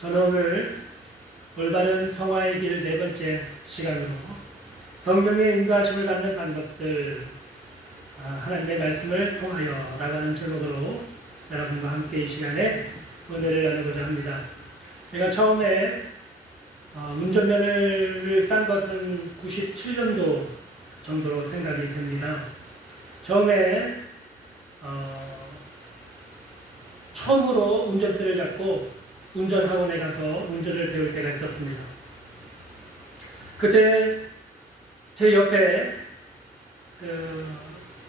저는 오늘 올바른 성화의 길 네 번째 시간으로 성경의 인도하심을 받는 방법들, 하나님의 말씀을 통하여 나가는 제목으로 여러분과 함께 이 시간에 은혜를 나누고자 합니다. 제가 처음에 운전면허를 딴 것은 97년도 정도로 생각이 됩니다. 처음에 처음으로 운전대를 잡고 운전학원에 가서 운전을 배울 때가 있었습니다. 그때 제 옆에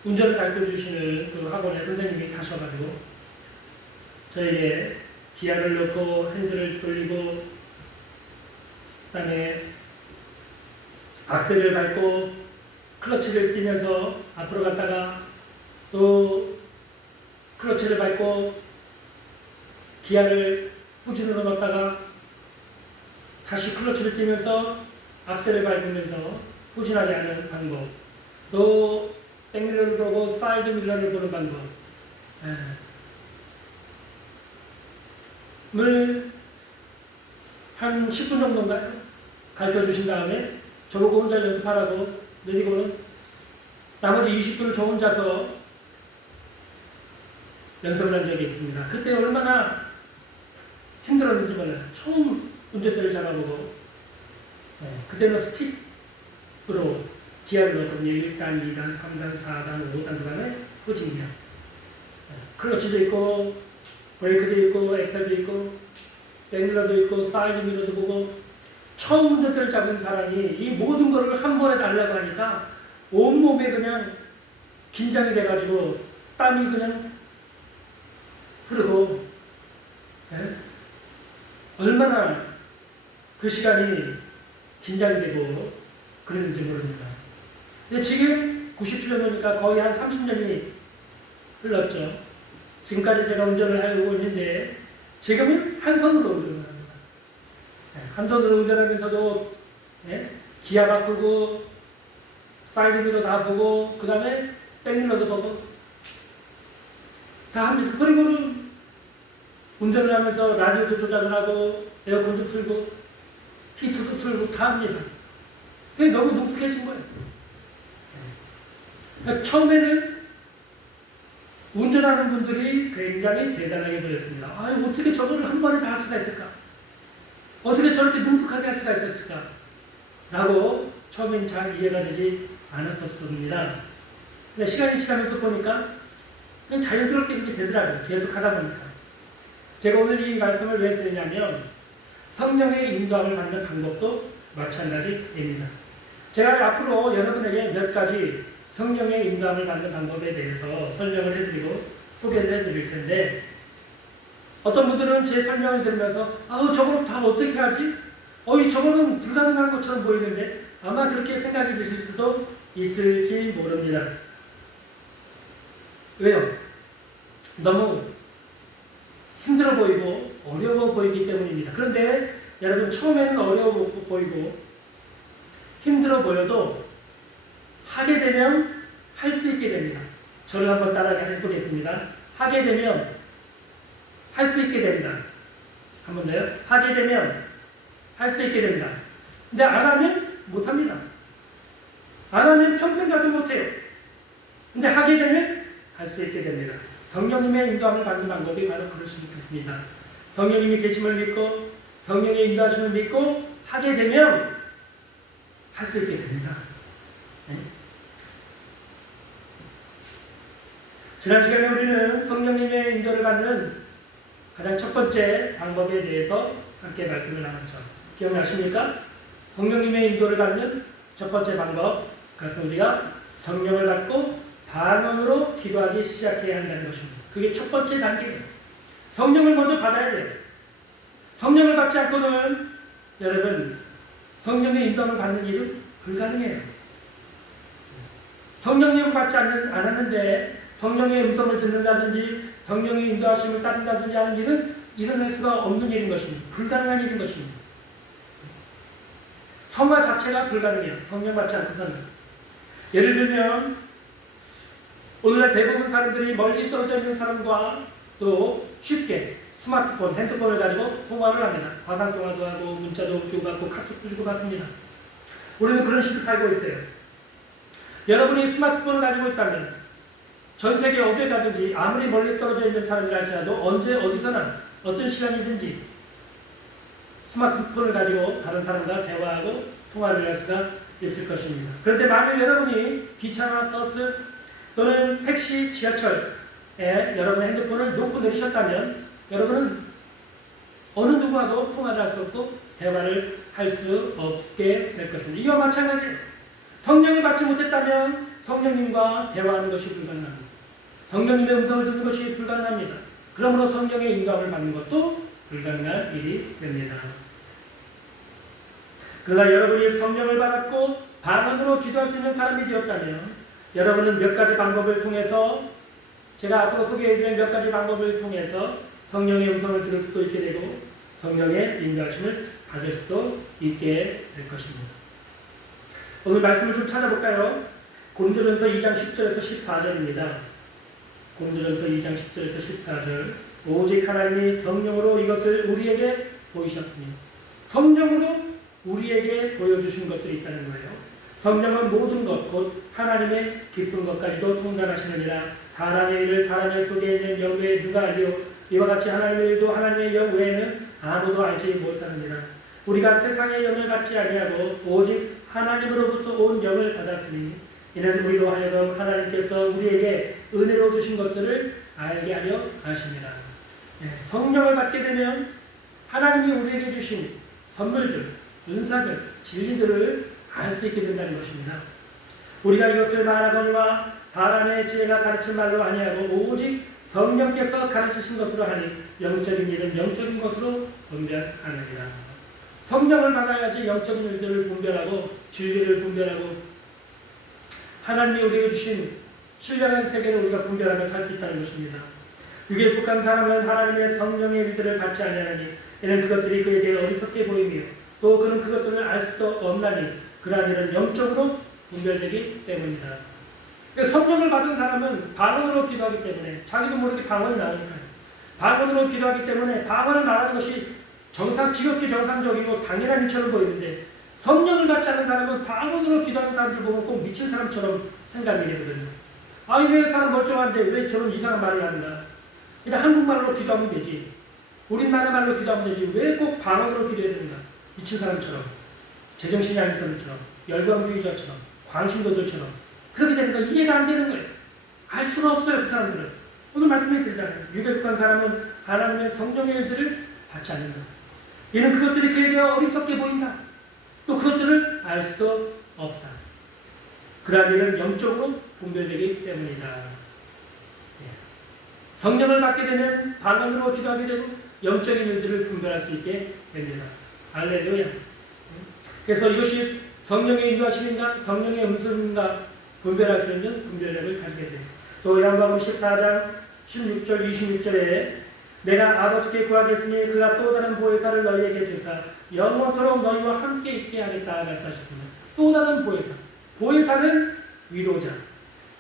운전을 가르쳐주시는 그 학원의 선생님이 타셔가지고 저에게 기아를 넣고 핸들을 돌리고 그 다음에 악셀을 밟고 클러치를 띄면서 앞으로 갔다가 또 클러치를 밟고 기아를 후진으로 넣었다가 다시 클러치를 띄면서 악셀을 밟으면서 후진하게 하는 방법, 또 백밀러를 보고 사이드 밀러를 보는 방법 을 한 10분 정도인가요? 가르쳐 주신 다음에 저보고 혼자 연습하라고 내리고는 나머지 20분을 저 혼자서 연습을 한 적이 있습니다. 그때 얼마나 힘들었는지 몰라요. 처음 운전대를 잡아보고 그때는 스틱으로 기아를 넣었거든요. 1단, 2단, 3단, 4단, 5단, 그 다음에 후진이요. 클러치도 있고 브레이크도 있고 엑셀도 있고 백밀러도 있고 사이드 밀러도 보고 처음 운전대를 잡은 사람이 이 모든 것을 한 번에 달라고 하니까 온몸에 그냥 긴장이 돼가지고 땀이 그냥 흐르고 얼마나 그 시간이 긴장이 되고 그랬는지 모릅니다. 근데 지금 97년이니까 거의 한 30년이 흘렀죠. 지금까지 제가 운전을 하고 있는데 지금은 한 손으로 운전을 합니다. 한 손으로 운전하면서도 기아 바꾸고 사이드미러 다 보고 그 다음에 백밀러도 보고 다 합니다. 그리고는 운전을 하면서 라디오도 조작을 하고 에어컨도 틀고 히터도 틀고 다 합니다. 그게 너무 능숙해진 거예요. 그러니까 처음에는 운전하는 분들이 굉장히 대단하게 보였습니다. 아유, 어떻게 저거를 한 번에 다 할 수가 있을까? 어떻게 저렇게 능숙하게 할 수가 있었을까? 라고 처음엔 잘 이해가 되지 않았었습니다. 근데 시간이 지나면서 보니까 그냥 자연스럽게 이렇게 되더라고요. 계속 하다 보니까. 제가 오늘 이 말씀을 왜 드리냐면 성령의 인도함을 받는 방법도 마찬가지입니다. 제가 앞으로 여러분에게 몇 가지 성령의 인도함을 받는 방법에 대해서 설명을 해드리고 소개를 해드릴 텐데 어떤 분들은 제 설명을 들으면서 아우 저걸 다 어떻게 하지? 저거는 불가능한 것처럼 보이는데 아마 그렇게 생각이 드실 수도 있을지 모릅니다. 왜요? 너무 힘들어 보이고 어려워 보이기 때문입니다. 그런데 여러분 처음에는 어려워 보이고 힘들어 보여도 하게 되면 할 수 있게 됩니다. 저를 한번 따라 해보겠습니다. 하게 되면 할 수 있게 됩니다. 한 번 더요. 하게 되면 할 수 있게 됩니다. 근데 안 하면 못합니다. 안 하면 평생 가도 못해요. 근데 하게 되면 할 수 있게 됩니다. 성령님의 인도함을 받는 방법이 바로 그럴 수 있습니다. 성령님이 계심을 믿고 성령의 인도하심을 믿고 하게 되면 할 수 있게 됩니다. 지난 시간에 우리는 성령님의 인도를 받는 가장 첫 번째 방법에 대해서 함께 말씀을 나눴죠. 기억나십니까? 성령님의 인도를 받는 첫 번째 방법, 그것은 우리가 성령을 받고 반언으로 기도하기 시작해야 한다는 것입니다. 그게 첫 번째 단계예요. 성령을 먼저 받아야 돼요. 성령을 받지 않고는 여러분 성령의 인도를 받는 일은 불가능해요. 성령님을 받지 않았는데 성령의 음성을 듣는다든지 성령의 인도하심을 따른다든지 하는 일은 일어날 수가 없는 일인 것입니다. 불가능한 일인 것입니다. 성화 자체가 불가능해요. 성령 받지 않고서는. 예를 들면 오늘날 대부분 사람들이 멀리 떨어져 있는 사람과 또 쉽게 스마트폰, 핸드폰을 가지고 통화를 합니다. 화상통화도 하고 문자도 주고받고 카톡도 주고받습니다. 우리는 그런 식으로 살고 있어요. 여러분이 스마트폰을 가지고 있다면 전 세계 어딜 가든지 아무리 멀리 떨어져 있는 사람이라 할지라도 언제 어디서나 어떤 시간이든지 스마트폰을 가지고 다른 사람과 대화하고 통화를 할 수가 있을 것입니다. 그런데 만일 여러분이 기차나 버스 또는 택시, 지하철에 여러분의 핸드폰을 놓고 내리셨다면 여러분은 어느 누구와도 통화를 할 수 없고 대화를 할 수 없게 될 것입니다. 이와 마찬가지예요. 성령을 받지 못했다면 성령님과 대화하는 것이 불가능합니다. 성령님의 음성을 듣는 것이 불가능합니다. 그러므로 성령의 인도함을 받는 것도 불가능한 일이 됩니다. 그러나 여러분이 성령을 받았고 방언으로 기도할 수 있는 사람이 되었다면 여러분은 몇 가지 방법을 통해서 제가 앞으로 소개해드릴 몇 가지 방법을 통해서 성령의 음성을 들을 수도 있게 되고 성령의 인도하심을 받을 수도 있게 될 것입니다. 오늘 말씀을 좀 찾아볼까요? 고린도전서 2장 10절에서 14절입니다. 고린도전서 2장 10절에서 14절 오직 하나님이 성령으로 이것을 우리에게 보이셨으니 성령으로 우리에게 보여주신 것들이 있다는 거예요. 성령은 모든 것, 곧 하나님의 깊은 것까지도 통달하시느니라. 사람의 일을 사람의 속에 있는 영 외에 누가 알리오? 이와 같이 하나님의 일도 하나님의 영 외에는 아무도 알지 못하느니라. 우리가 세상의 영을 받지 아니하고 오직 하나님으로부터 온 영을 받았으니 이는 우리로 하여금 하나님께서 우리에게 은혜로 주신 것들을 알게 하려 하심이라. 성령을 받게 되면 하나님이 우리에게 주신 선물들, 은사들, 진리들을 알 수 있게 된다는 것입니다. 우리가 이것을 말하거니와 사람의 지혜가 가르친 말로 아니하고 오직 성령께서 가르치신 것으로 하니 영적인 일은 영적인 것으로 분별하느니라. 성령을 받아야지 영적인 일들을 분별하고 진리를 분별하고 하나님이 우리에게 주신 신령한 세계를 우리가 분별하며 살 수 있다는 것입니다. 육에 속한 사람은 하나님의 성령의 일들을 받지 아니하나니 이는 그것들이 그에게 어리석게 보이며 또 그는 그것들을 알 수도 없나니 그러한 일은 영적으로 분별되기 때문이다. 그러니까 성령을 받은 사람은 방언으로 기도하기 때문에 자기도 모르게 방언이 나오니까요. 방언으로 기도하기 때문에 방언을 말하는 것이 지극히 정상적이고 당연한 일처럼 보이는데 성령을 받지 않은 사람은 방언으로 기도하는 사람들 보면 꼭 미친 사람처럼 생각이 되거든요. 아니 왜 사람 멀쩡한데 왜 저런 이상한 말을 하는가? 그냥 한국말로 기도하면 되지. 우리나라 말로 기도하면 되지. 왜 꼭 방언으로 기도해야 되는가? 미친 사람처럼, 제정신이 아닌 사람처럼, 열광주의자처럼, 광신도들처럼 그렇게 되는 거 이해가 안 되는 거예요. 알 수가 없어요, 그 사람들은. 오늘 말씀해 드리잖아요. 육에 속한 사람은 하나님의 성령의 일들을 받지 않는다. 이는 그것들이 그에게 어리석게 보인다. 또 그것들을 알 수도 없다. 그러한 일은 영적으로 분별되기 때문이다. 성령을 받게 되면 방언으로 기도하게 되고 영적인 일들을 분별할 수 있게 됩니다. 할렐루야. 그래서 이것이 성령의 인도하심인가 성령의 음성인가 분별할 수 있는 분별력을 가지게 됩니다. 또 요한복음 14장 16절 26절에 내가 아버지께 구하겠으니 그가 또 다른 보혜사를 너희에게 주사 영원토록 너희와 함께 있게 하겠다 말씀하셨습니다. 또 다른 보혜사. 보혜사는 위로자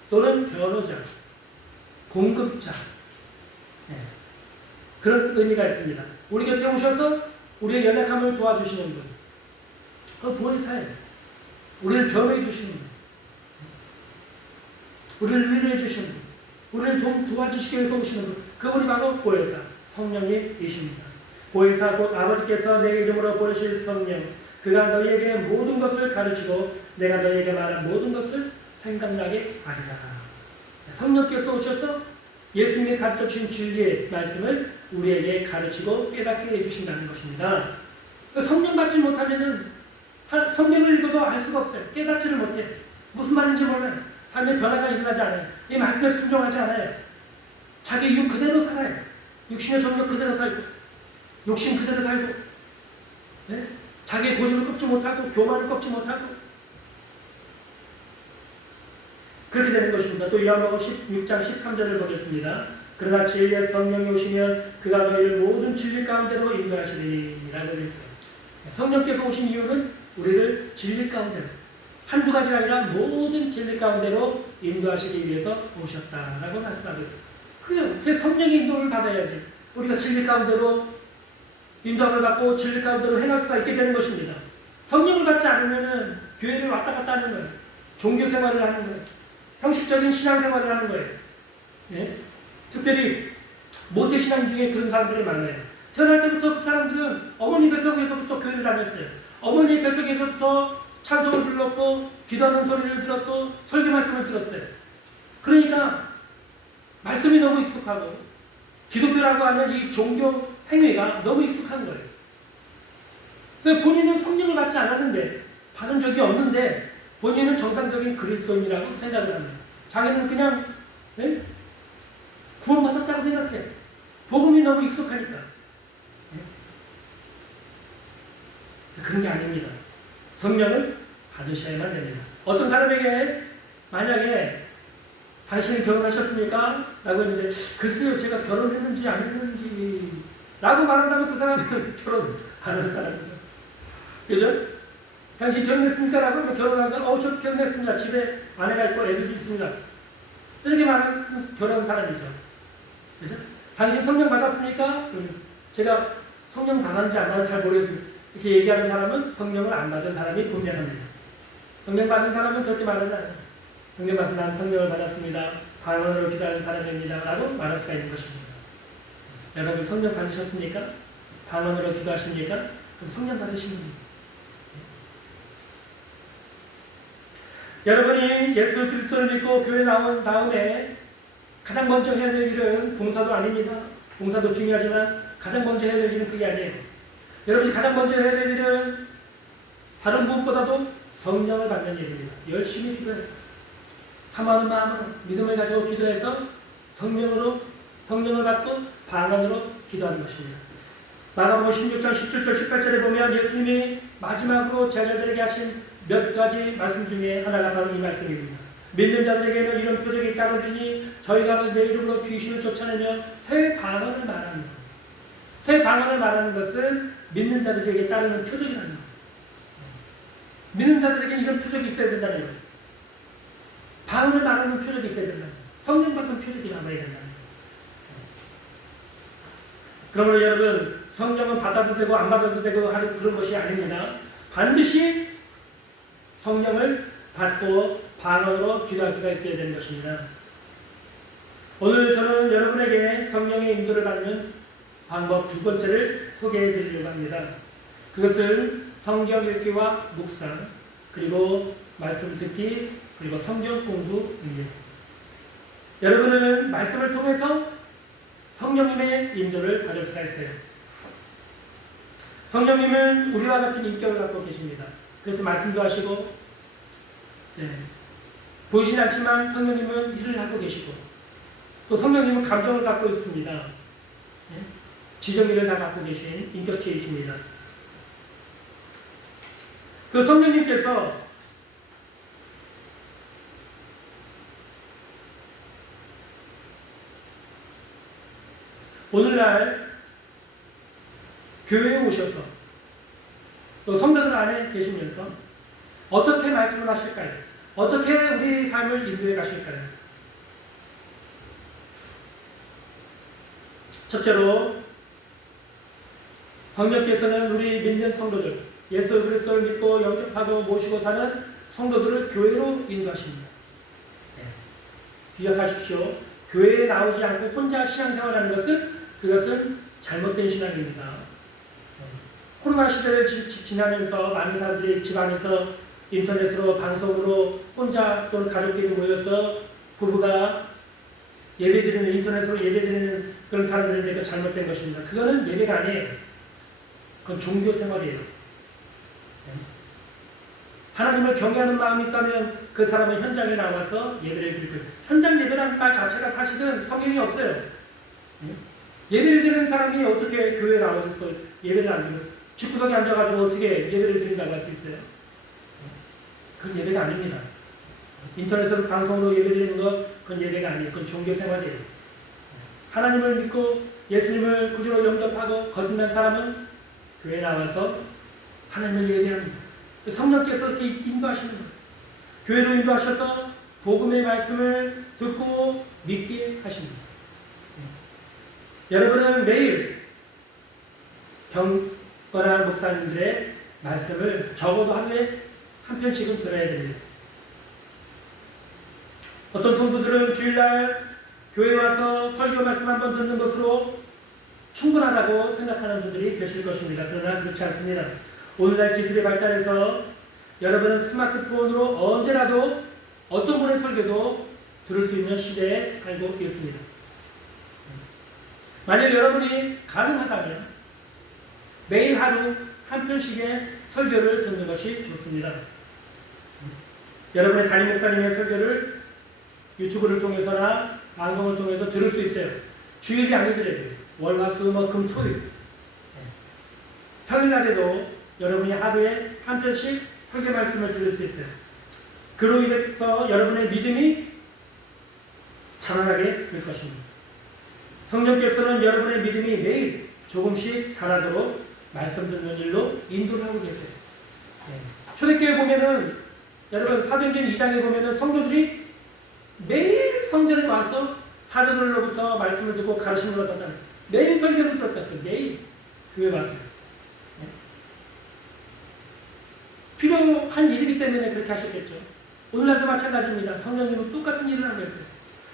또는 변호자, 공급자 그런 의미가 있습니다. 우리 곁에 오셔서 우리의 연약함을 도와주시는 분, 그 보혜사예요. 우리를 변호해 주시는 분, 우리를 위로해 주시는 분, 우리를 도와주시기 위해서 오시는 분, 그분이 바로 보혜사, 성령이십니다. 보혜사 곧 아버지께서 내 이름으로 보내실 성령, 그가 너희에게 모든 것을 가르치고 내가 너희에게 말한 모든 것을 생각나게 하리라. 성령께서 오셔서 예수님이 가르쳐 주신 진리의 말씀을 우리에게 가르치고 깨닫게 해주신다는 것입니다. 성령 받지 못하면은 성경을 읽어도 알 수가 없어요. 깨닫지를 못해. 무슨 말인지 몰라요. 삶의 변화가 일어나지 않아요. 이 말씀에 순종하지 않아요. 자기 육 그대로 살아요. 육신의 정욕 그대로 살고 욕심 그대로 살고 네? 자기의 고집을 꺾지 못하고 교만을 꺾지 못하고 그렇게 되는 것입니다. 또 요한복음 16장 13절을 보겠습니다. 그러나 진리의 성령이 오시면 그가 너희를 모든 진리 가운데로 인도하시리라고 했어요. 성령께서 오신 이유는 우리를 진리 가운데로 한두 가지가 아니라 모든 진리 가운데로 인도하시기 위해서 오셨다라고 말씀하고 있습니다. 그래서 성령의 인도를 받아야지. 우리가 진리 가운데로 인도함을 받고 진리 가운데로 행할 수가 있게 되는 것입니다. 성령을 받지 않으면 교회를 왔다 갔다 하는 거예요. 종교 생활을 하는 거예요. 형식적인 신앙 생활을 하는 거예요. 예? 특별히 모태신앙 중에 그런 사람들이 많아요. 태어날 때부터 그 사람들은 어머니 뱃속에서부터 교회를 다녔어요. 어머니 뱃속에서부터 찬송을 불렀고 기도하는 소리를 들었고 설교 말씀을 들었어요. 그러니까 말씀이 너무 익숙하고 기독교라고 하는 이 종교 행위가 너무 익숙한 거예요. 그러니까 본인은 성령을 받지 않았는데, 받은 적이 없는데 본인은 정상적인 그리스도인이라고 생각을 합니다. 자기는 그냥 구원받았다고 생각해. 복음이 너무 익숙하니까. 그런 게 아닙니다. 성령을 받으셔야만 됩니다. 어떤 사람에게 만약에 당신이 결혼하셨습니까? 라고 했는데 글쎄요 제가 결혼했는지 안 했는지 라고 말한다면 그 사람은 결혼 안 한 사람이죠. 그죠? 당신 결혼했습니까? 라고 하면 결혼한 사람 저 결혼했습니다. 집에 아내가 있고 애들도 있습니다. 이렇게 말하는 결혼한 사람이죠. 그죠? 당신 성령 받았습니까? 제가 성령 받았는지 안 받았는지 잘 모르겠습니다. 이렇게 얘기하는 사람은 성령을 안 받은 사람이 분명합니다. 성령 받은 사람은 그렇게 말하지 않아요. 성령 받은 난 성령을 받았습니다. 방언으로 기도하는 사람입니다. 라고 말할 수가 있는 것입니다. 여러분 성령 받으셨습니까? 방언으로 기도하십니까? 그럼 성령 받으시면 됩니다. 여러분이 예수 그리스도를 믿고 교회 나온 다음에 가장 먼저 해야 될 일은 봉사도 아닙니다. 봉사도 중요하지만 가장 먼저 해야 될 일은 그게 아니에요. 여러분이 가장 먼저 해야 될 일은 다른 무엇보다도 성령을 받는 일입니다. 열심히 기도해서 사모하는 마음으로 믿음을 가지고 기도해서 성령을 받고 방언으로 기도하는 것입니다. 마가복음 16장 17절 18절에 보면 예수님이 마지막으로 제자들에게 하신 몇 가지 말씀 중에 하나가 바로 이 말씀입니다. 믿는 자들에게는 이런 표적이 따르더니 저희가 내 이름으로 귀신을 쫓아내며 새 방언을 말하는 것. 새 방언을 말하는 것은 믿는 자들에게 따르는 표적이라는 것. 믿는 자들에게 이런 표적이 있어야 된다는 거예요. 방언을 말하는 표적이 있어야 된다는 거예요. 성령 받는 표적이 남아야 된다는 거예요. 그러므로 여러분 성령은 받아도 되고 안 받아도 되고 하는 그런 것이 아닙니다. 반드시 성령을 받고 방언으로 기도할 수가 있어야 되는 것입니다. 오늘 저는 여러분에게 성령의 인도를 받는 방법 두 번째를 소개해 드리려고 합니다. 그것은 성경 읽기와 묵상, 그리고 말씀 듣기, 그리고 성경 공부입니다. 여러분은 말씀을 통해서 성령님의 인도를 받을 수가 있어요. 성령님은 우리와 같은 인격을 갖고 계십니다. 그래서 말씀도 하시고 보이진 않지만 성령님은 일을 하고 계시고 또 성령님은 감정을 갖고 있습니다. 지정의를 다 갖고 계신 인격체이십니다. 그 성령님께서 오늘날 교회에 오셔서 또 성도들 안에 계시면서 어떻게 말씀을 하실까요? 어떻게 우리 삶을 인도해 가실까요? 첫째로 성령께서는 우리 믿는 성도들, 예수 그리스도를 믿고 영접하고 모시고 사는 성도들을 교회로 인도하십니다. 기억하십시오. 교회에 나오지 않고 혼자 신앙생활하는 그것은 잘못된 신앙입니다. 코로나 시대를 지나면서 많은 사람들이 집 안에서 인터넷으로 방송으로 혼자 또는 가족끼리 모여서 부부가 예배드리는 인터넷으로 예배드리는 그런 사람들인데 그 잘못된 것입니다. 그거는 예배가 아니에요. 그건 종교 생활이에요. 하나님을 경외하는 마음이 있다면 그 사람은 현장에 나와서 예배를 드릴 거예요. 현장 예배라는 말 자체가 사실은 성경이 없어요. 예배를 드리는 사람이 어떻게 교회에 나와서 예배를 안 드리면 집구석에 앉아가지고 어떻게 예배를 드린다고 할 수 있어요? 그건 예배가 아닙니다. 인터넷으로 방송으로 예배드리는 것 그건 예배가 아니에요. 그건 종교 생활이에요. 하나님을 믿고 예수님을 구주로 영접하고 거듭난 사람은 교회에 나와서 하나님을 예배합니다. 성령께서 이렇게 인도하시는 거예요. 교회로 인도하셔서 복음의 말씀을 듣고 믿게 하십니다. 여러분은 매일 경건한 목사님들의 말씀을 적어도 하루에 한 편씩은 들어야 됩니다. 어떤 성도들은 주일날 교회 와서 설교 말씀 한번 듣는 것으로 충분하다고 생각하는 분들이 계실 것입니다. 그러나 그렇지 않습니다. 오늘날 기술이 발달해서 여러분은 스마트폰으로 언제라도 어떤 분의 설교도 들을 수 있는 시대에 살고 있습니다. 만약 여러분이 가능하다면 매일 하루 한 편씩의 설교를 듣는 것이 좋습니다. 여러분의 담임 목사님의 설교를 유튜브를 통해서나 방송을 통해서 들을 수 있어요. 주일이 아니더라도 월, 화, 수, 목, 금, 토일 평일날에도 여러분이 하루에 한 편씩 설교 말씀을 들을 수 있어요. 그로 인해서 여러분의 믿음이 자라나게 될 것입니다. 성령께서는 여러분의 믿음이 매일 조금씩 자라도록 말씀 듣는 일로 인도를 하고 계세요. 초대교회 보면은 여러분 사도행전 2장에 보면은 성도들이 매일 성전에 와서 사도들로부터 말씀을 듣고 가르침을 얻었다는 거예요. 매일 설교를 들었다는 거예요. 매일 교회 왔어요. 필요한 일이기 때문에 그렇게 하셨겠죠. 오늘날도 마찬가지입니다. 성령님은 똑같은 일을 하고 있어요.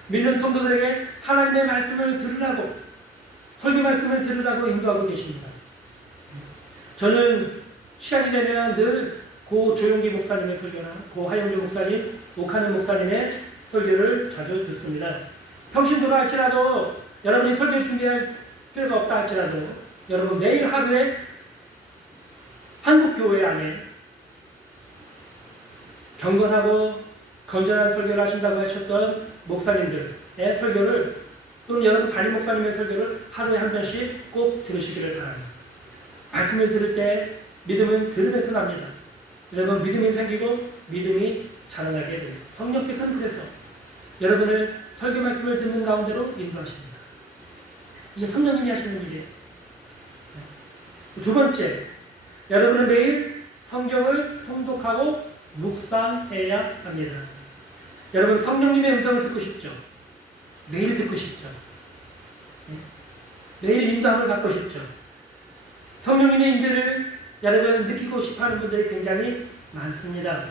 밀린 성도들에게 하나님의 말씀을 들으라고, 설교 말씀을 들으라고 인도하고 계십니다. 저는 시간이 되면 늘 고 조용기 목사님의 설교나 고 하영주 목사님, 오카는 목사님의 설교를 자주 듣습니다. 평신도라 할지라도 여러분이 설교 준비할 필요가 없다 할지라도 여러분 매일 하루에 한국교회 안에 경건하고 건전한 설교를 하신다고 하셨던 목사님들의 설교를 또는 여러분 담임 목사님의 설교를 하루에 한 번씩 꼭 들으시기를 바랍니다. 말씀을 들을 때 믿음은 들음에서 납니다. 여러분 믿음이 생기고 믿음이 자라나게 됩니다. 성령께서는 그래서 여러분을 설교 말씀을 듣는 가운데로 인도하십니다. 이게 성령님이 하시는 일이에요. 두 번째, 여러분은 매일 성경을 통독하고 묵상해야 합니다. 여러분 성령님의 음성을 듣고 싶죠? 매일 듣고 싶죠? 매일 인도함을 받고 싶죠? 성령님의 인재를 여러분 느끼고 싶어하는 분들이 굉장히 많습니다.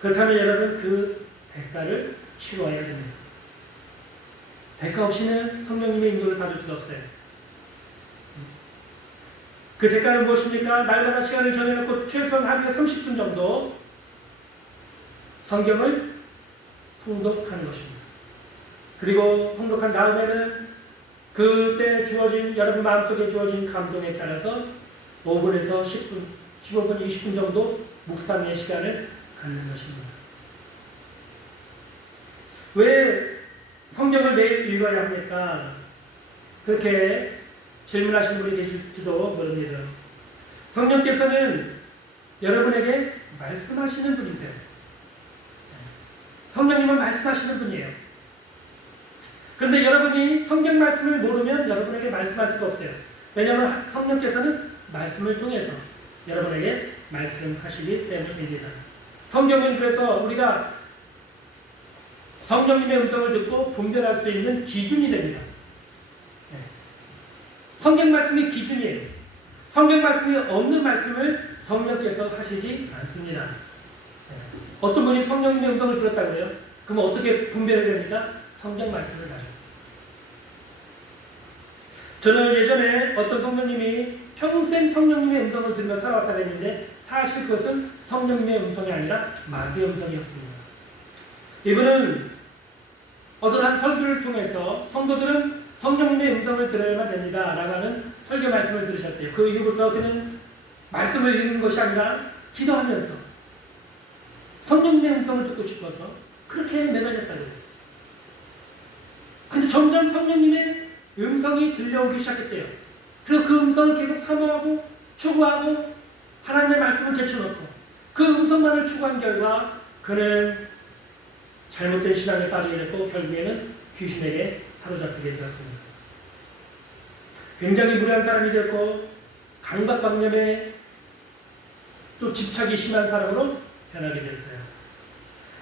그렇다면 여러분 그 대가를 치러야 됩니다. 대가 없이는 성령님의 인도를 받을 수가 없어요. 그 대가는 무엇입니까? 날마다 시간을 정해놓고 최소한 하루에 30분 정도 성경을 통독하는 것입니다. 그리고 통독한 다음에는 그때 주어진 여러분 마음속에 주어진 감동에 따라서 5분에서 10분, 15분, 20분 정도 묵상의 시간을 갖는 것입니다. 왜 성경을 매일 읽어야 합니까? 그렇게 질문하시는 분이 계실지도 모릅니다. 성령께서는 여러분에게 말씀하시는 분이세요. 성령님은 말씀하시는 분이에요. 그런데 여러분이 성경 말씀을 모르면 여러분에게 말씀할 수가 없어요. 왜냐하면 성령께서는 말씀을 통해서 여러분에게 말씀하시기 때문입니다. 성경은 그래서 우리가 성령님의 음성을 듣고 분별할 수 있는 기준이 됩니다. 성경 말씀이 기준이에요. 성경 말씀이 없는 말씀을 성령께서 하시지 않습니다. 어떤 분이 성령님의 음성을 들었다고 해요? 그럼 어떻게 분별해야 됩니까? 성경 말씀을 가지고. 저는 예전에 어떤 성령님이 평생 성령님의 음성을 들으며 살아왔다고 했는데 사실 그것은 성령님의 음성이 아니라 마귀의 음성이었습니다. 이분은 어떤 한 설교를 통해서 성도들은 성령님의 음성을 들어야만 됩니다 라고 하는 설교 말씀을 들으셨대요. 그 이후부터 그는 말씀을 읽는 것이 아니라 기도하면서 성령님의 음성을 듣고 싶어서 그렇게 매달렸다고 해요. 근데 점점 성령님의 음성이 들려오기 시작했대요. 그래서 그 음성을 계속 사모하고 추구하고 하나님의 말씀을 제쳐놓고 그 음성만을 추구한 결과 그는 잘못된 신앙에 빠지게 됐고 결국에는 귀신에게 사로잡히게 되었습니다. 굉장히 무례한 사람이 되었고 강박관념에 또 집착이 심한 사람으로 변하게 됐어요.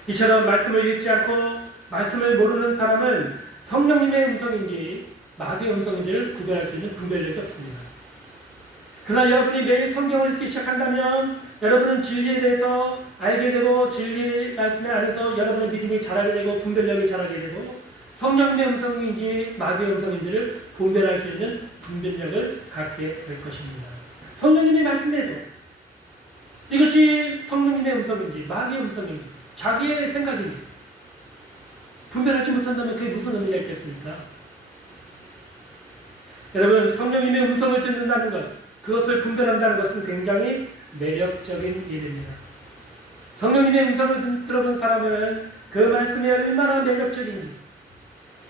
이처럼 말씀을 읽지 않고 말씀을 모르는 사람은 성령님의 음성인지 마귀의 음성인지를 구별할 수 있는 분별력이 없습니다. 그러나 여러분이 매일 성경을 읽기 시작한다면 여러분은 진리에 대해서 알게 되고 진리 말씀에 안에서 여러분의 믿음이 자라게 되고 분별력이 자라게 되고 성령님의 음성인지 마귀의 음성인지를 분별할 수 있는 분별력을 갖게 될 것입니다. 성령님의 말씀에도 이것이 성령님의 음성인지 마귀의 음성인지 자기의 생각인지 분별하지 못한다면 그게 무슨 의미가 있겠습니까? 여러분, 성령님의 음성을 듣는다는 것, 그것을 분별한다는 것은 굉장히 매력적인 일입니다. 성령님의 음성을 들어본 사람은 그 말씀이 얼마나 매력적인지,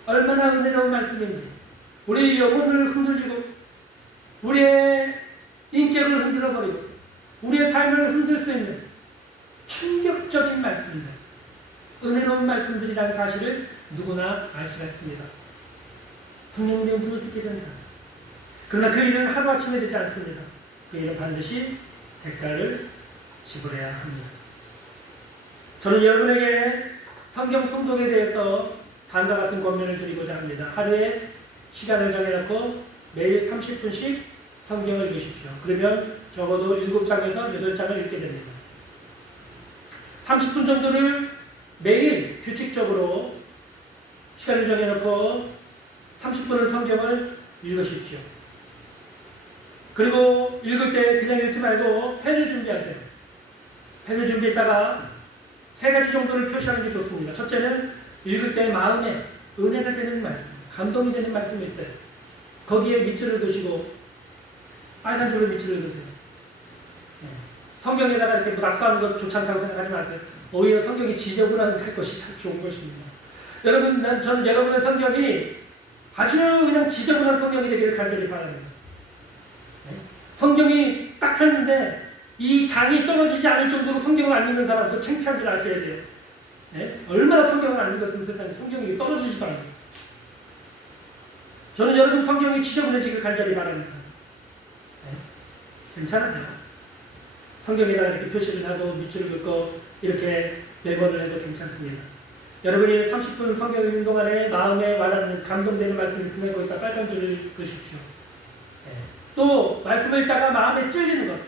얼마나 은혜로운 말씀인지, 우리의 영혼을 흔들리고, 우리의 인격을 흔들어버리고, 우리의 삶을 흔들 수 있는 충격적인 말씀입니다. 은혜로운 말씀들이라는 사실을 누구나 알 수가 있습니다. 성령님의 음성을 듣게 된다. 그러나 그 일은 하루아침에 되지 않습니다. 그 일은 반드시 대가를 지불해야 합니다. 저는 여러분에게 성경 통독에 대해서 다음과 같은 권면을 드리고자 합니다. 하루에 시간을 정해놓고 매일 30분씩 성경을 읽으십시오. 그러면 적어도 7장에서 8장을 읽게 됩니다. 30분 정도를 매일 규칙적으로 시간을 정해놓고 30분을 성경을 읽으십시오. 그리고 읽을 때 그냥 읽지 말고 펜을 준비하세요. 펜을 준비했다가 3가지 정도를 표시하는 게 좋습니다. 첫째는 읽을 때 마음에 은혜가 되는 말씀, 감동이 되는 말씀이 있어요. 거기에 밑줄을 그으시고 빨간 줄로 밑줄을 그으세요. 성경에다가 이렇게 낙서하는 것 좋지 않다고 생각하지 마세요. 오히려 성경이 지저분할 것이 참 좋은 것입니다. 여러분, 저는 여러분의 성경이 아주 그냥 지저분한 성경이 되기를 간절히 바랍니다. 성경이 딱 폈는데 이 장이 떨어지지 않을 정도로 성경을 안 읽는 사람도 창피한 줄 아셔야 돼요. 얼마나 성경을 안 읽었으면 세상에 성경이 떨어지지도 않아요. 저는 여러분 성경이 지저분해지길 간절히 바랍니다. 괜찮아요. 성경에다가 이렇게 표시를 하고 밑줄을 긋고 이렇게 매번을 해도 괜찮습니다. 여러분이 30분 성경 읽는 동안에 마음에 와닿는 감동되는 말씀이 있으면 거기다 빨간 줄을 그으십시오. 또 말씀을 읽다가 마음에 찔리는 것,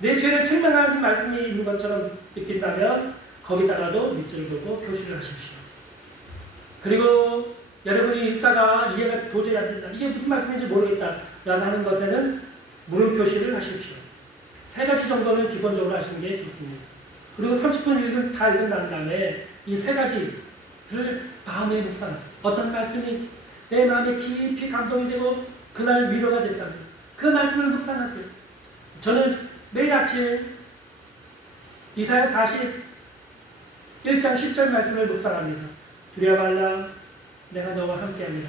내 죄를 책망하는 말씀이 있는 것처럼 느낀다면 거기다가도 밑줄을 그고 표시를 하십시오. 그리고 여러분이 읽다가 이해가 도저히 안 된다, 이게 무슨 말씀인지 모르겠다 라고 하는 것에는 물음 표시를 하십시오. 3가지 정도는 기본적으로 하시는 게 좋습니다. 그리고 30분 다 읽은 다음에 이 3가지를 마음에 묵상하세요. 어떤 말씀이 내 마음에 깊이 감동이 되고 그날 위로가 됐다면 그 말씀을 묵상하세요. 저는 매일 아침 이사야 41장 10절 말씀을 묵상합니다. 두려워 말라, 내가 너와 함께합니다.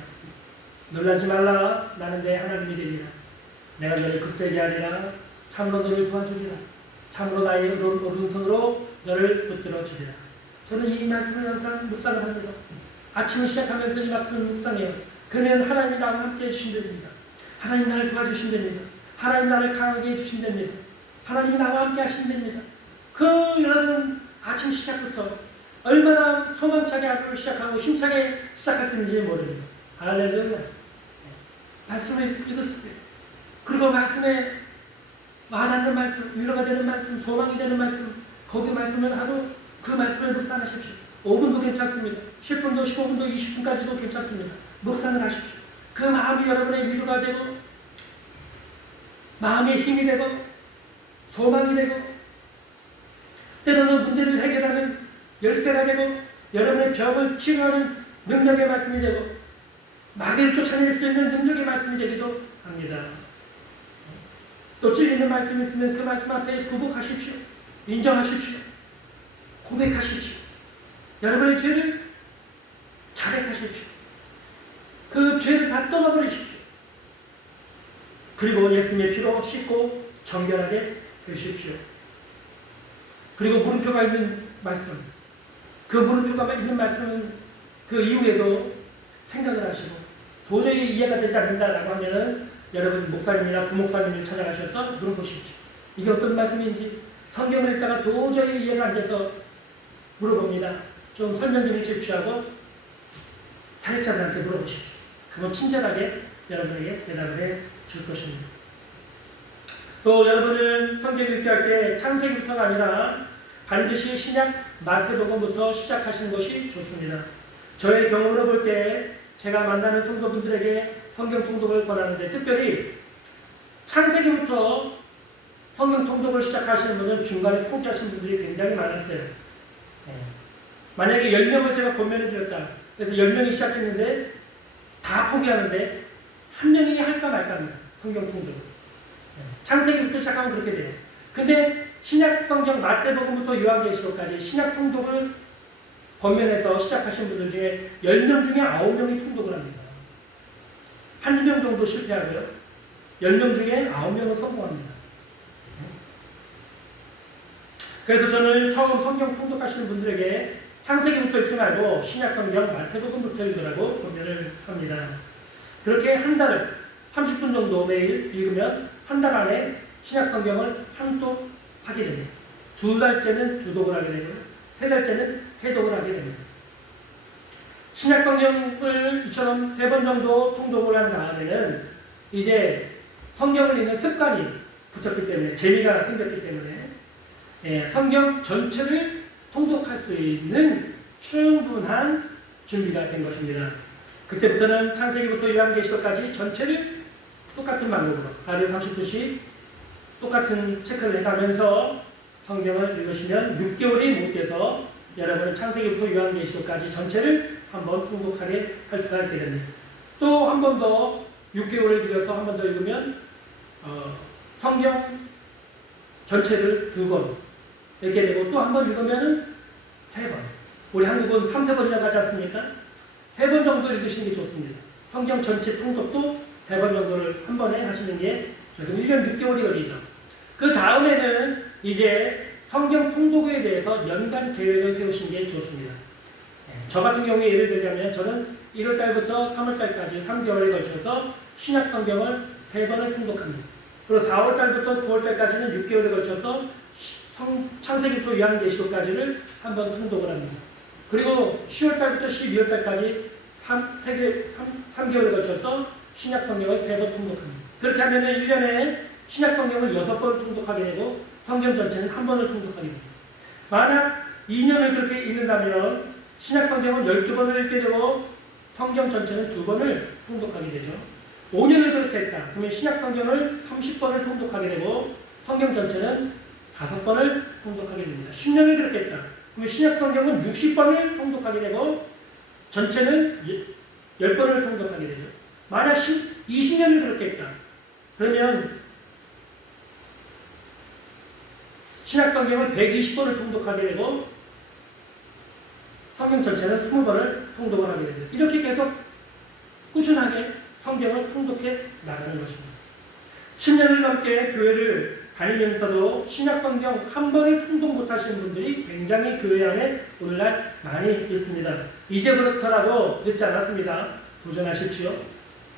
놀라지 말라, 나는 내 하나님이 되리라. 내가 너를 굳세게 하리라. 참으로 너를 도와주리라. 참으로 나의 오른손으로 너를 붙들어 주리라. 저는 이 말씀을 항상 묵상을 합니다. 아침을 시작하면서 이 말씀을 묵상해요. 그러면 하나님이 나와 함께 해주신답니다. 하나님 나를 도와주신답니다. 하나님 나를 강하게 해주신답니다. 하나님이 나와 함께 하신답니다. 여러분 아침 시작부터 얼마나 소망차게 하루를 시작하고 힘차게 시작할 수 있는지 모릅니다. 할렐루야. 말씀을 읽었을 때, 그리고 말씀에 와닿는 말씀, 위로가 되는 말씀, 소망이 되는 말씀, 거기 말씀을 하고 그 말씀을 묵상하십시오. 5분도 괜찮습니다. 10분도 15분도 20분까지도 괜찮습니다. 묵상을 하십시오. 그 마음이 여러분의 위로가 되고 마음의 힘이 되고 소망이 되고 때로는 문제를 해결하는 열쇠가 되고 여러분의 병을 치료하는 능력의 말씀이 되고 마귀를 쫓아낼 수 있는 능력의 말씀이 되기도 합니다. 또 찔리는 말씀이 있으면 그 말씀 앞에 굴복하십시오. 인정하십시오. 고백하십시오. 여러분의 죄를 자백하십시오. 그 죄를 다 떠나버리십시오. 그리고 예수님의 피로 씻고 정결하게 되십시오. 그리고 물음표가 있는 말씀, 그 물음표가 있는 말씀은 그 이후에도 생각을 하시고 도저히 이해가 되지 않는다라고 하면은 여러분 목사님이나 부목사님을 찾아가셔서 물어보십시오. 이게 어떤 말씀인지 성경을 읽다가 도저히 이해가 안 돼서 물어봅니다. 좀 설명 좀 해주십시오 하고 사역자들한테 물어보십시오. 그건 친절하게 여러분에게 대답을 해 줄 것입니다. 또 여러분은 성경 읽기 할 때 창세기부터가 아니라 반드시 신약 마태복음부터 시작하시는 것이 좋습니다. 저의 경험으로 볼 때 제가 만나는 성도분들에게 성경 통독을 권하는데, 특별히 창세기부터 성경 통독을 시작하시는 분은 중간에 포기하신 분들이 굉장히 많았어요. 만약에 10명을 제가 권면해 드렸다. 그래서 10명이 시작했는데 다 포기하는데 한 명이 할까 말까 합니다. 성경 통독을. 창세기부터 시작하면 그렇게 돼요. 근데 신약 성경 마태복음부터 요한계시록까지 신약 통독을 권면해서 시작하신 분들 중에 10명 중에 9명이 통독을 합니다. 한두 명 정도 실패하고요. 10명 중에 9명은 성공합니다. 그래서 저는 처음 성경 통독하시는 분들에게 창세기부터 읽지 말고 신약 성경 마태복음부터 읽으라고 권면을 합니다. 그렇게 한 달, 30분 정도 매일 읽으면 한 달 안에 신약 성경을 한 독 하게 됩니다. 2달째는 2독을 하게 되고요. 3달째는 3독을 하게 됩니다. 신약 성경을 이처럼 3번 정도 통독을 한 다음에는 이제 성경을 읽는 습관이 붙었기 때문에, 재미가 생겼기 때문에 성경 전체를 통독할 수 있는 충분한 준비가 된 것입니다. 그때부터는 창세기부터 요한계시록까지 전체를 똑같은 방법으로 하루에 30분씩 똑같은 체크를 해가면서 성경을 읽으시면 6개월이 못 돼서 여러분은 창세기부터 요한계시록까지 전체를 한번 통독하게 할 수가 있게 됩니다. 또 한 번 더 6개월을 들여서 한 번 더 읽으면 성경 전체를 2번 읽게 되고, 또 한 번 읽으면 3번. 우리 한국은 3, 4번이라고 하지 않습니까? 3번 정도 읽으시는 게 좋습니다. 성경 전체 통독도 3번 정도를 한 번에 하시는 게, 그럼 1년 6개월이 걸리죠. 그 다음에는 이제 성경 통독에 대해서 연간 계획을 세우시는 게 좋습니다. 저 같은 경우에 예를 들자면 저는 1월달부터 3월달까지 3개월에 걸쳐서 신약 성경을 3번을 통독합니다. 그리고 4월달부터 9월달까지는 6개월에 걸쳐서 창세기부터 요한계시록까지를 한번 통독을 합니다. 그리고 10월달부터 12월달까지 3개월에 걸쳐서 신약 성경을 3번 통독합니다. 그렇게 하면 1년에 신약 성경을 6번 통독하게 되고 성경 전체는 한 번을 통독하게 됩니다. 만약 2년을 그렇게 읽는다면 신약 성경은 12번을 읽게 되고 성경 전체는 2번을 통독하게 되죠. 5년을 그렇게 했다. 그러면 신약 성경을 30번을 통독하게 되고 성경 전체는 5번을 통독하게 됩니다. 10년을 그렇게 했다. 그러면 신약 성경은 60번을 통독하게 되고 전체는 10번을 통독하게 되죠. 만약 20년을 그렇게 했다. 그러면 신약 성경을 120번을 통독하게 되고 성경 전체는 20번을 통독을 하게 됩니다. 이렇게 계속 꾸준하게 성경을 통독해 나가는 것입니다. 10년을 넘게 교회를 다니면서도 신약 성경 한 번을 통독 못하시는 분들이 굉장히 교회 안에 오늘날 많이 있습니다. 이제부터라도 늦지 않았습니다. 도전하십시오.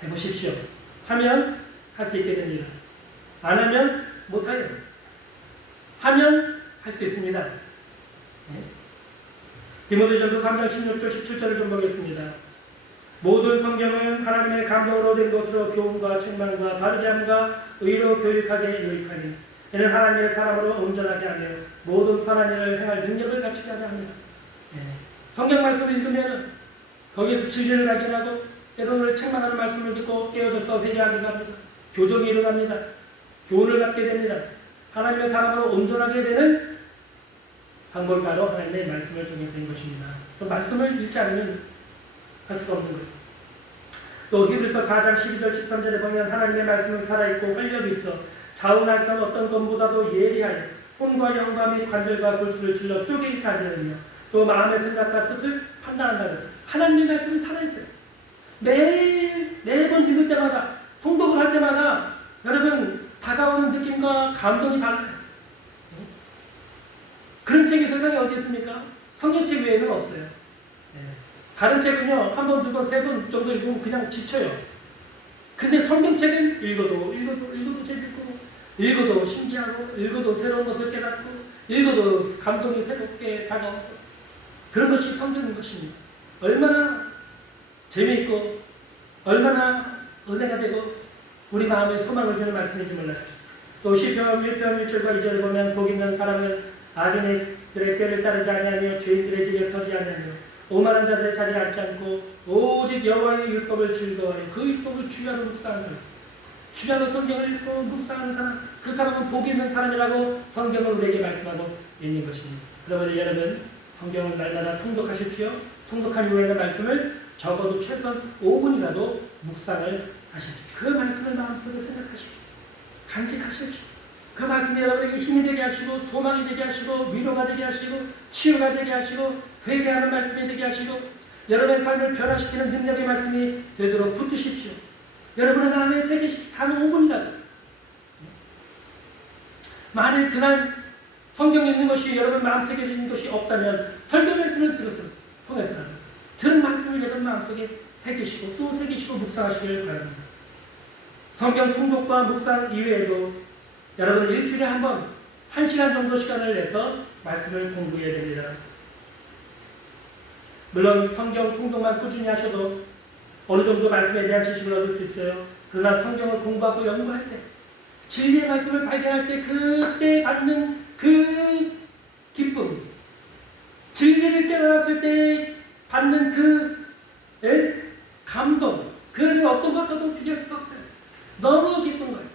해보십시오. 하면 할 수 있게 됩니다. 안 하면 못해요. 하면 할 수 있습니다. 네. 디모데전서 3장 16절 17절을 좀 보겠습니다. 모든 성경은 하나님의 감동으로 된 것으로 교훈과 책망과 바르게 함과 의로 교육하게 유익하니 이는 하나님의 사람으로 온전하게 하며 모든 선한 일을 행할 능력을 갖추게 하려 합니다. 네. 성경 말씀을 읽으면 거기에서 진리를 발견하고 때로는 책망하는 말씀을 듣고 깨어져서 회개하기도 합니다. 교정이 일어납니다. 교훈을 받게 됩니다. 하나님의 사람으로 온전하게 되는 방법이 바로 하나님의 말씀을 통해서인 것입니다. 또 말씀을 읽지 않으면 할 수가 없는 거예요. 또 히브리서 4장 12절 13절에 보면 하나님의 말씀은 살아있고 활력이 있어 자운할선 어떤 것보다도 예리하여 혼과 영과 및 관절과 골수를 질러 쪼개게 하느니며 또 마음의 생각과 뜻을 판단한다고 해서 하나님의 말씀이 살아있어요. 매번 읽을 때마다 통독을 할 때마다 여러분 다가오는 느낌과 감동이 달라요. 그런 책이 세상에 어디 있습니까? 성경책 외에는 없어요. 다른 책은요, 한 번, 두 번, 세 번 정도 읽으면 그냥 지쳐요. 근데 성경책은 읽어도 재밌고, 읽어도 신기하고, 읽어도 새로운 것을 깨닫고, 읽어도 감동이 새롭게 다가오고, 그런 것이 성경인 것입니다. 얼마나 재미있고, 얼마나 은혜가 되고 우리 마음에 소망을 주는 말씀인지 몰라요. 또 시편 1편 1절과 2절에 보면 복 있는 사람은 악인들의 꾀를 따르지 아니하며 죄인들의 길에 서지 아니하며 오만한 자들의 자리에 앉지 않고 오직 여호와의 율법을 즐거워하여 그 율법을 주야로 묵상하는 사람. 주야로 성경을 읽고 묵상하는 사람, 그 사람은 복 있는 사람이라고 성경은 우리에게 말씀하고 있는 것입니다. 그러면 여러분 성경을 날마다 통독하십시오. 통독한 후에는 말씀을 적어도 최소한 5분이라도 묵상을 하십시오. 그 말씀을 마음속에 생각하십시오. 간직하십시오. 그 말씀이 여러분에게 힘이 되게 하시고 소망이 되게 하시고 위로가 되게 하시고 치유가 되게 하시고 회개하는 말씀이 되게 하시고 여러분의 삶을 변화시키는 능력의 말씀이 되도록 붙드십시오. 여러분의 마음에 새기십시오. 단 5분이라도. 만일 그날 성경 읽는 것이 여러분 마음 새겨지는 것이 없다면 설교 말씀을 통해서 들은 말씀을 여러분 마음속에 새기시고 또 새기시고 묵상하시기를 바랍니다. 성경 통독과 묵상 이외에도 여러분 일주일에 한 번 1시간 정도 시간을 내서 말씀을 공부해야 됩니다. 물론 성경 통독만 꾸준히 하셔도 어느 정도 말씀에 대한 지식을 얻을 수 있어요. 그러나 성경을 공부하고 연구할 때 진리의 말씀을 발견할 때 그때 받는 그 기쁨, 진리를 깨달았을 때 받는 그 감동, 그 어떤 것과도 비교할 수가 없어요. 너무 기쁜 거예요.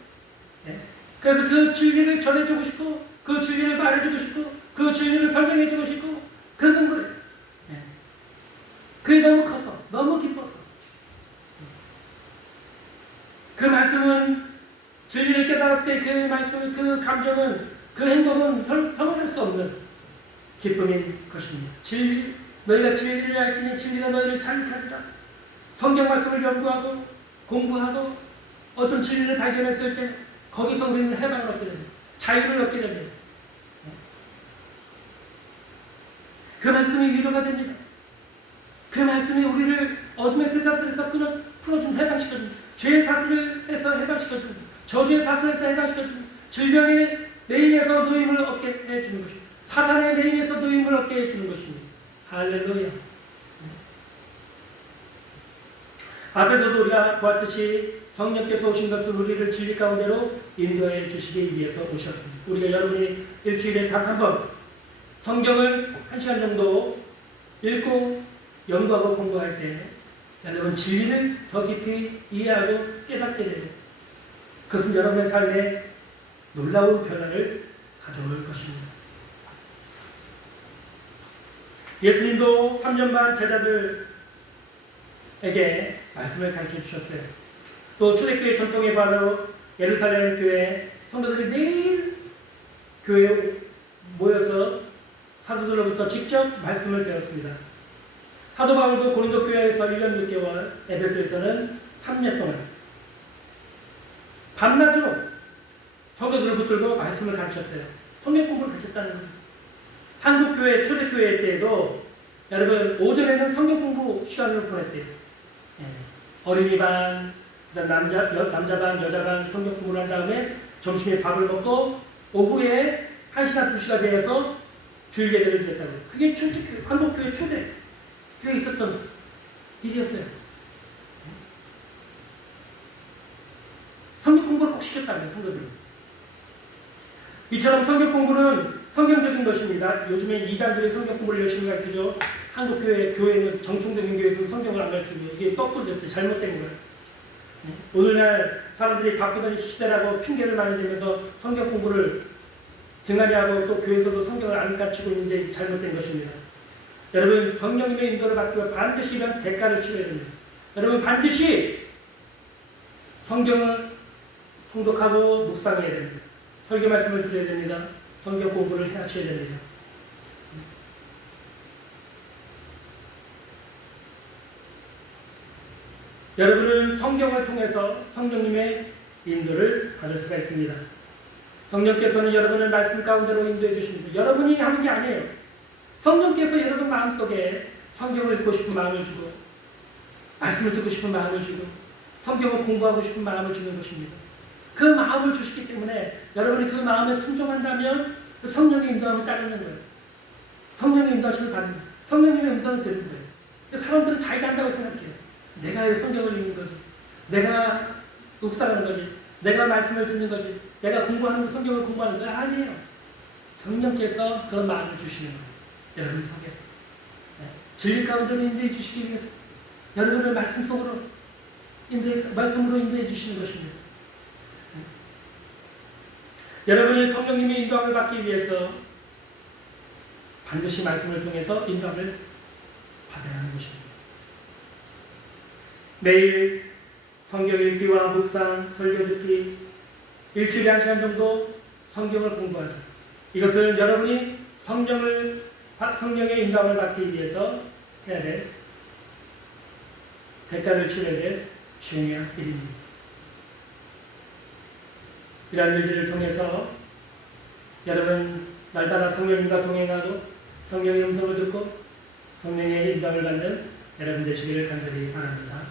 그래서 그 진리를 전해주고 싶고 그 진리를 말해주고 싶고 그 진리를 설명해주고 싶고 그런 거예요. 그게 너무 커서 너무 기뻐서 그 말씀은 진리를 깨달았을 때 그 말씀은 그 감정은 그 행복은 형언할 수 없는 기쁨인 것입니다. 너희가 진리를 알지니 진리가 너희를 자유케 하리라. 성경 말씀을 연구하고 공부하고 어떤 진리를 발견했을 때 거기서 우리는 해방을 얻게 됩니다. 자유를 얻게 됩니다. 그 말씀이 위로가 됩니다. 그 말씀이 우리를 어둠의 쇠사슬에서 풀어준 해방시켜줍니다. 죄의 사슬에서 해방시켜줍니다. 저주의 사슬에서 해방시켜줍니다. 질병의 매임에서 노임을 얻게 해주는 것입니다. 사단의 매임에서 노임을 얻게 해주는 것입니다. 할렐루야. 앞에서도 우리가 보았듯이 성령께서 오신 것은 우리를 진리 가운데로 인도해 주시기 위해서 오셨습니다. 우리가 여러분이 일주일에 단 한 번 성경을 1시간 정도 읽고 연구하고 공부할 때 여러분 진리를 더 깊이 이해하고 깨닫게 되고 그것은 여러분의 삶에 놀라운 변화를 가져올 것입니다. 예수님도 3년 반 제자들에게 말씀을 가르쳐 주셨어요. 또 초대교회 전통에 바로 예루살렘 교회 성도들이 매일 교회에 모여서 사도들로부터 직접 말씀을 배웠습니다. 사도 바울도 고린도 교회에서 1년 6개월, 에베소에서는 3년 동안 밤낮으로 성도들을 붙들고 말씀을 가르쳤어요. 성경 공부를 가르쳤다는 거예요. 한국 교회 초대교회 때에도 여러분 오전에는 성경 공부 시간을 보냈대요. 어린이 반, 그다음 남자 반, 여자 반 성경 공부를 한 다음에 점심에 밥을 먹고 오후에 1시간, 2시간 되어서 주일 예배를 드렸다고요. 그게 초대교회, 한국교회 초대 교회에 있었던 일이었어요. 성경 공부를 꼭 시켰다고요, 성도들이. 이처럼 성경 공부는 성경적인 것입니다. 요즘에 이단들이 성경 공부를 열심히 가르치죠. 한국교회, 교회는 정통적인 교회에서는 성경을 안 가르치고 이게 거꾸로 됐어요. 잘못된 거예요. 오늘날 사람들이 바쁘던 시대라고 핑계를 많이 대면서 성경 공부를 등한히 하고 또 교회에서도 성경을 안 가르치고 있는데 잘못된 것입니다. 여러분 성령님의 인도를 받기 위해 반드시 이런 대가를 치러야 됩니다. 여러분 반드시 성경을 통독하고 묵상해야 됩니다. 설교 말씀을 드려야 됩니다. 성경 공부를 하셔야 됩니다. 여러분은 성경을 통해서 성령님의 인도를 받을 수가 있습니다. 성령께서는 여러분을 말씀 가운데로 인도해 주십니다. 여러분이 하는 게 아니에요. 성령께서 여러분 마음속에 성경을 읽고 싶은 마음을 주고 말씀을 듣고 싶은 마음을 주고 성경을 공부하고 싶은 마음을 주는 것입니다. 그 마음을 주시기 때문에 여러분이 그 마음에 순종한다면 그 성령의 인도함을 따르는 거예요. 성령의 인도하심을 받는 거예요. 성령님의 음성을 듣는 거예요. 사람들은 자기가 한다고 생각해요. 내가 성경을 읽는 거지. 내가 묵상하는 거지. 내가 말씀을 듣는 거지. 내가 공부하는 성경을 공부하는 거 아니에요. 성령께서 그런 마음을 주시는 거예요. 여러분 속에서. 진리 가운데로 인도해 주시기 위해서 여러분을 말씀 속으로 말씀으로 인도해 주시는 것입니다. 여러분이 성령님의 인도함을 받기 위해서 반드시 말씀을 통해서 인도함을 받아야 하는 것입니다. 매일 성경 읽기와 묵상, 설교 듣기, 일주일에 1시간 정도 성경을 공부하자. 이것을 여러분이 성령의 인도함을 받기 위해서 해야 될, 대가를 치러야 될 중요한 일입니다. 이러한 일들을 통해서 여러분 날마다 성령님과 동행하고 성령의 음성을 듣고 성령의 인도함을 받는 여러분 되시기를 간절히 바랍니다.